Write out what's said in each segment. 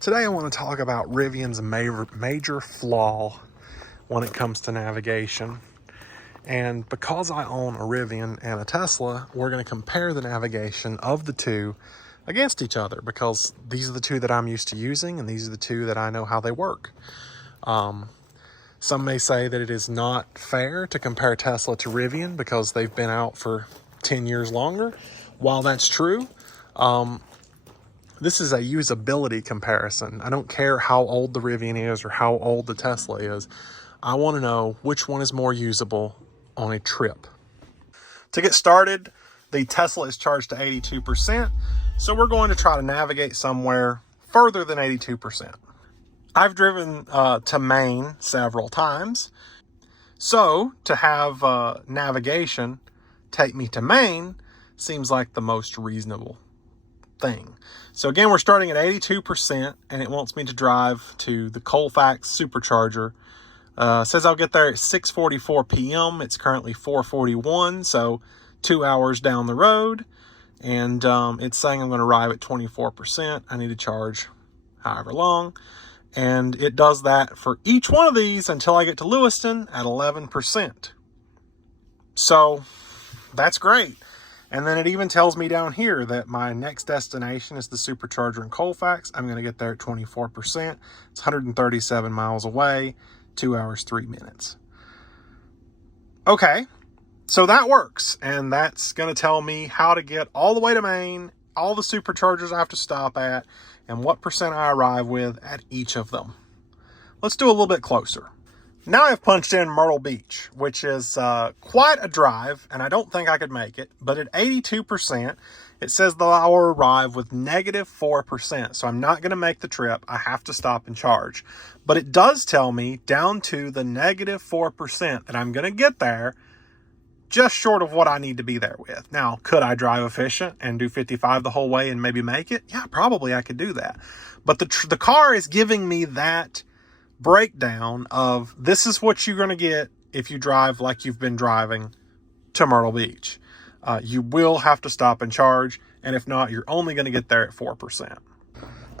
Today I want to talk about Rivian's major flaw when it comes to navigation. And because I own a Rivian and a Tesla, we're going to compare the navigation of the two against each other because these are the two that I'm used to using and these are the two that I know how they work. Some may say that it is not fair to compare Tesla to Rivian because they've been out for 10 years longer. While that's true, this is a usability comparison. I don't care how old the Rivian is or how old the Tesla is. I want to know which one is more usable on a trip. To get started, the Tesla is charged to 82%, so we're going to try to navigate somewhere further than 82%. I've driven to Maine several times, so to have navigation take me to Maine seems like the most reasonable thing. So again, we're starting at 82% and it wants me to drive to the Colfax supercharger. Says I'll get there at 6:44 p.m. It's currently 4:41, so 2 hours down the road. And it's saying I'm going to arrive at 24%. I need to charge however long. And it does that for each one of these until I get to Lewiston at 11%. So that's great. And then it even tells me down here that my next destination is the supercharger in Colfax. I'm going to get there at 24%. It's 137 miles away, 2 hours, 3 minutes. Okay, so that works. And that's going to tell me how to get all the way to Maine, all the superchargers I have to stop at, and what percent I arrive with at each of them. Let's do a little bit closer. Now I've punched in Myrtle Beach, which is quite a drive, and I don't think I could make it. But at 82%, it says that I will arrive with -4%. So I'm not going to make the trip. I have to stop and charge. But it does tell me down to the -4% that I'm going to get there just short of what I need to be there with. Now, could I drive efficient and do 55 the whole way and maybe make it? Yeah, probably I could do that. But the car is giving me that breakdown of this is what you're going to get if you drive like you've been driving to Myrtle Beach. You will have to stop and charge, and if not, you're only going to get there at 4%.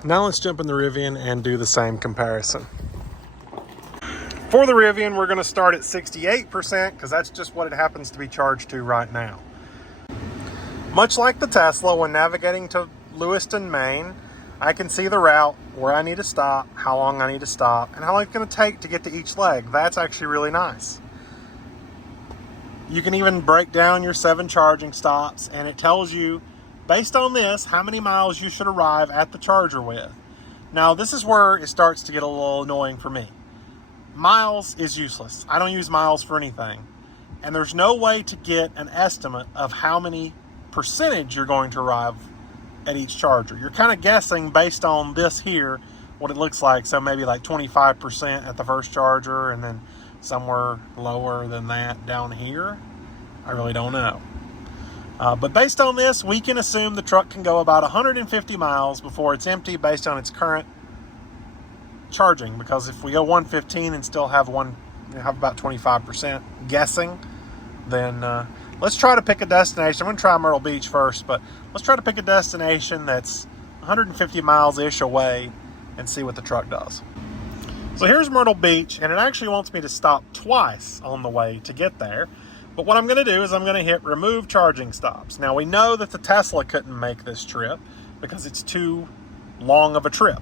Now let's jump in the Rivian and do the same comparison. For the Rivian, we're going to start at 68% because that's just what it happens to be charged to right now. Much like the Tesla, when navigating to Lewiston, Maine, I can see the route, where I need to stop, how long I need to stop, and how long it's going to take to get to each leg. That's actually really nice. You can even break down your 7 charging stops, and it tells you, based on this, how many miles you should arrive at the charger with. Now, this is where it starts to get a little annoying for me. Miles is useless. I don't use miles for anything. And there's no way to get an estimate of how many percentage you're going to arrive at each charger. You're kind of guessing based on this here, what it looks like. So maybe like 25% at the first charger and then somewhere lower than that down here. I really don't know. But based on this, we can assume the truck can go about 150 miles before it's empty based on its current charging. Because if we go 115 and still have about 25% guessing, then let's try to pick a destination. I'm going to try Myrtle Beach first, but let's try to pick a destination that's 150 miles-ish away and see what the truck does. So here's Myrtle Beach, and it actually wants me to stop twice on the way to get there. But what I'm going to do is I'm going to hit remove charging stops. Now, we know that the Tesla couldn't make this trip because it's too long of a trip.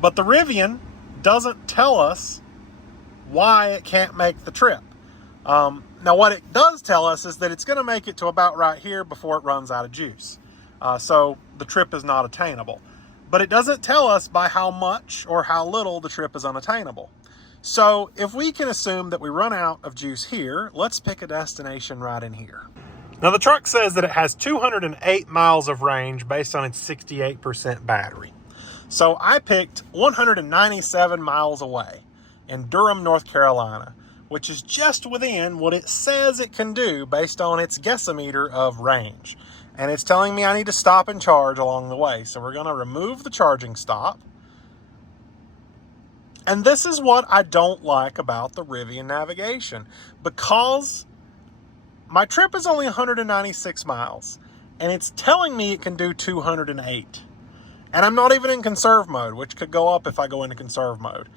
But the Rivian doesn't tell us why it can't make the trip. Now, what it does tell us is that it's going to make it to about right here before it runs out of juice. So the trip is not attainable. But it doesn't tell us by how much or how little the trip is unattainable. So if we can assume that we run out of juice here, let's pick a destination right in here. Now, the truck says that it has 208 miles of range based on its 68% battery. So I picked 197 miles away in Durham, North Carolina, which is just within what it says it can do based on its guessometer of range. And it's telling me I need to stop and charge along the way. So we're going to remove the charging stop. And this is what I don't like about the Rivian navigation. Because my trip is only 196 miles, and it's telling me it can do 208. And I'm not even in conserve mode, which could go up if I go into conserve mode.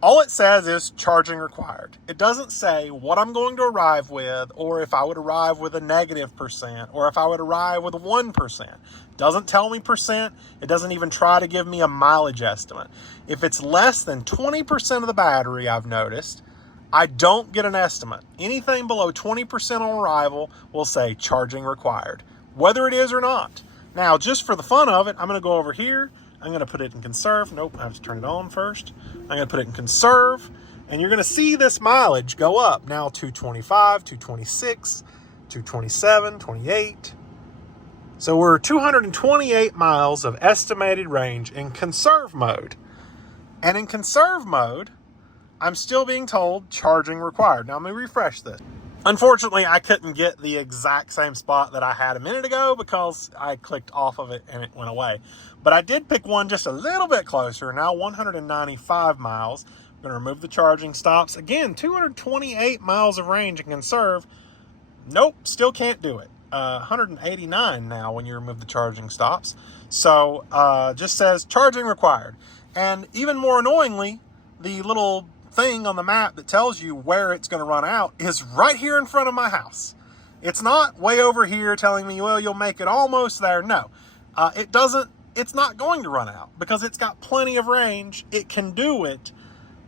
All it says is charging required. It doesn't say what I'm going to arrive with, or if I would arrive with a -%, or if I would arrive with a 1%. It doesn't tell me percent. It doesn't even try to give me a mileage estimate. If it's less than 20% of the battery, I've noticed, I don't get an estimate. Anything below 20% on arrival will say charging required, whether it is or not. Now, just for the fun of it, I'm going to go over here. I'm going to put it in conserve. Nope, I have to turn it on first. I'm going to put it in conserve, and you're going to see this mileage go up. Now 225, 226, 227, 28. So we're 228 miles of estimated range in conserve mode. And in conserve mode, I'm still being told charging required. Now let me refresh this. Unfortunately, I couldn't get the exact same spot that I had a minute ago because I clicked off of it and it went away. But I did pick one just a little bit closer, now 195 miles. I'm going to remove the charging stops. Again, 228 miles of range in conserve. Nope, still can't do it. 189 now when you remove the charging stops. So just says charging required. And even more annoyingly, the little thing on the map that tells you where it's going to run out is right here in front of my house. It's not way over here telling me, well, you'll make it almost there. No, it's not going to run out because it's got plenty of range. It can do it,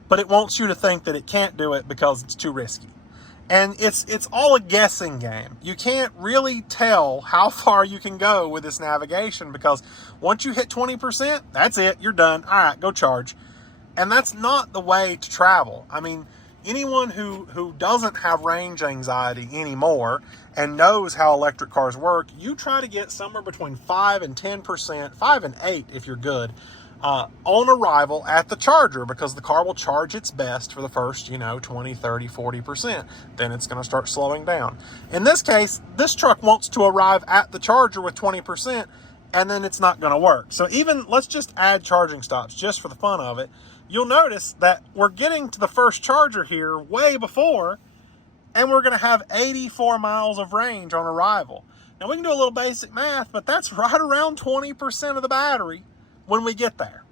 but it wants you to think that it can't do it because it's too risky. And it's all a guessing game. You can't really tell how far you can go with this navigation because once you hit 20%, that's it. You're done. All right, go charge. And that's not the way to travel. I mean, anyone who doesn't have range anxiety anymore and knows how electric cars work, you try to get somewhere between 5 and 10%, 5 and 8 if you're good, on arrival at the charger, because the car will charge its best for the first, 20, 30, 40%. Then it's going to start slowing down. In this case, this truck wants to arrive at the charger with 20%, and then it's not going to work. So even, let's just add charging stops just for the fun of it. You'll notice that we're getting to the first charger here way before, and we're going to have 84 miles of range on arrival. Now, we can do a little basic math, but that's right around 20% of the battery when we get there.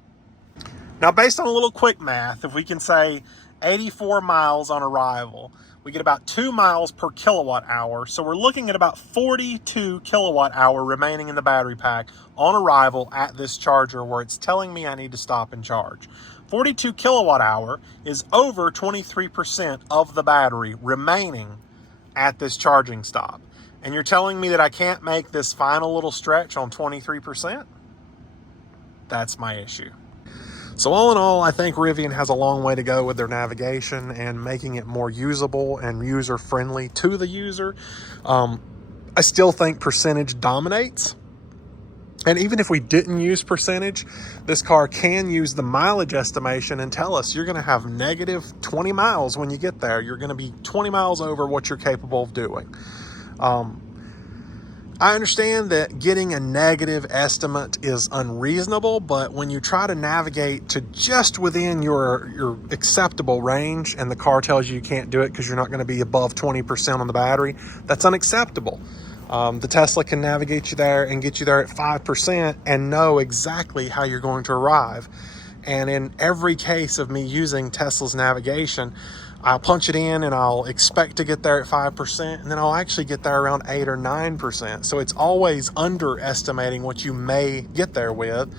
Now, based on a little quick math, if we can say 84 miles on arrival, we get about 2 miles per kilowatt hour. So we're looking at about 42 kilowatt hour remaining in the battery pack on arrival at this charger where it's telling me I need to stop and charge. 42 kilowatt hour is over 23% of the battery remaining at this charging stop. And you're telling me that I can't make this final little stretch on 23%? That's my issue. So all in all, I think Rivian has a long way to go with their navigation and making it more usable and user-friendly to the user. I still think percentage dominates. And even if we didn't use percentage, this car can use the mileage estimation and tell us you're going to have negative 20 miles when you get there. You're going to be 20 miles over what you're capable of doing. I understand that getting a negative estimate is unreasonable, but when you try to navigate to just within your acceptable range and the car tells you can't do it because you're not going to be above 20% on the battery, that's unacceptable. The Tesla can navigate you there and get you there at 5% and know exactly how you're going to arrive. And in every case of me using Tesla's navigation, I'll punch it in and I'll expect to get there at 5%, and then I'll actually get there around 8 or 9%. So it's always underestimating what you may get there with,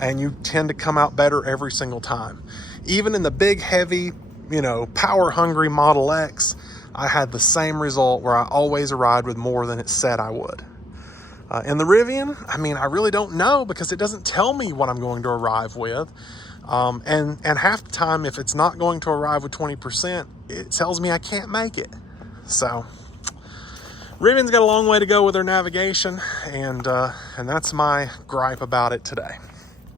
and you tend to come out better every single time. Even in the big, heavy, power-hungry Model X, I had the same result where I always arrived with more than it said I would. In the Rivian, I really don't know because it doesn't tell me what I'm going to arrive with. And half the time, if it's not going to arrive with 20%, it tells me I can't make it. So Rivian's got a long way to go with their navigation, and that's my gripe about it today.